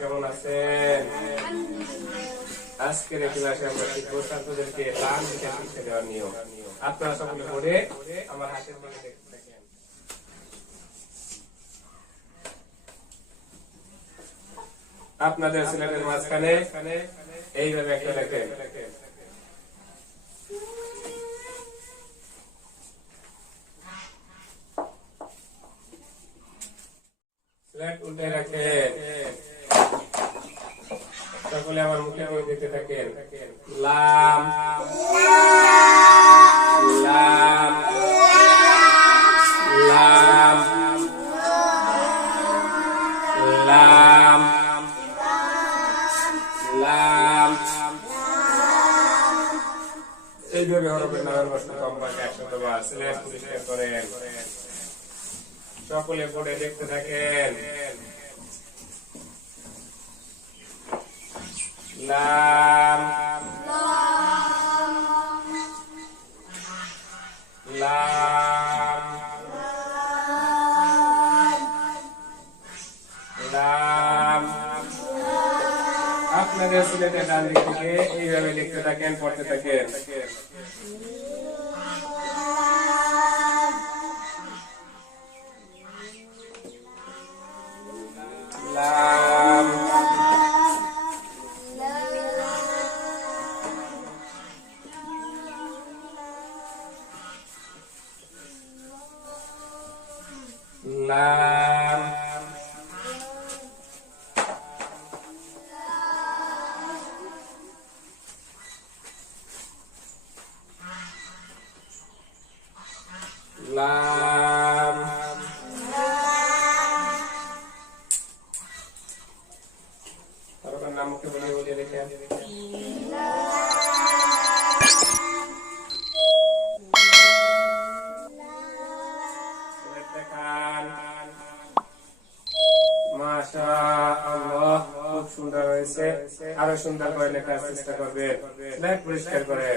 কেমন আছেন? আজকের ক্লাসে আমরা ছাত্রদেরকে লিখে দেওয়ার নিয়ম। পড়ে আমার হাতের দিকে আপনাদের ছেলেদের মাঝখানে এইভাবে একটা লেখেন। সিলেট উল্টে রাখেন। সকলে আমার মুখে দিয়ে দেখতে থাকেন। লাম। লাম। লাম। লাম। লাম। এইভাবে হরফের নামের বস্তু কমপক্ষে একশত বার। সিলেট পরিষ্কার করেন। সকলে পড়ে দেখতে থাকেন। লাম আপনাদের সিলেটের ডান দিক থেকে এইভাবে লিখতে থাকেন, পড়তে থাকেন। লাম লাম লাম মুখে বলে বলে রেখে খুব সুন্দর হয়েছে। আরও সুন্দর করে লেখার চেষ্টা করবে। পরিষ্কার করে।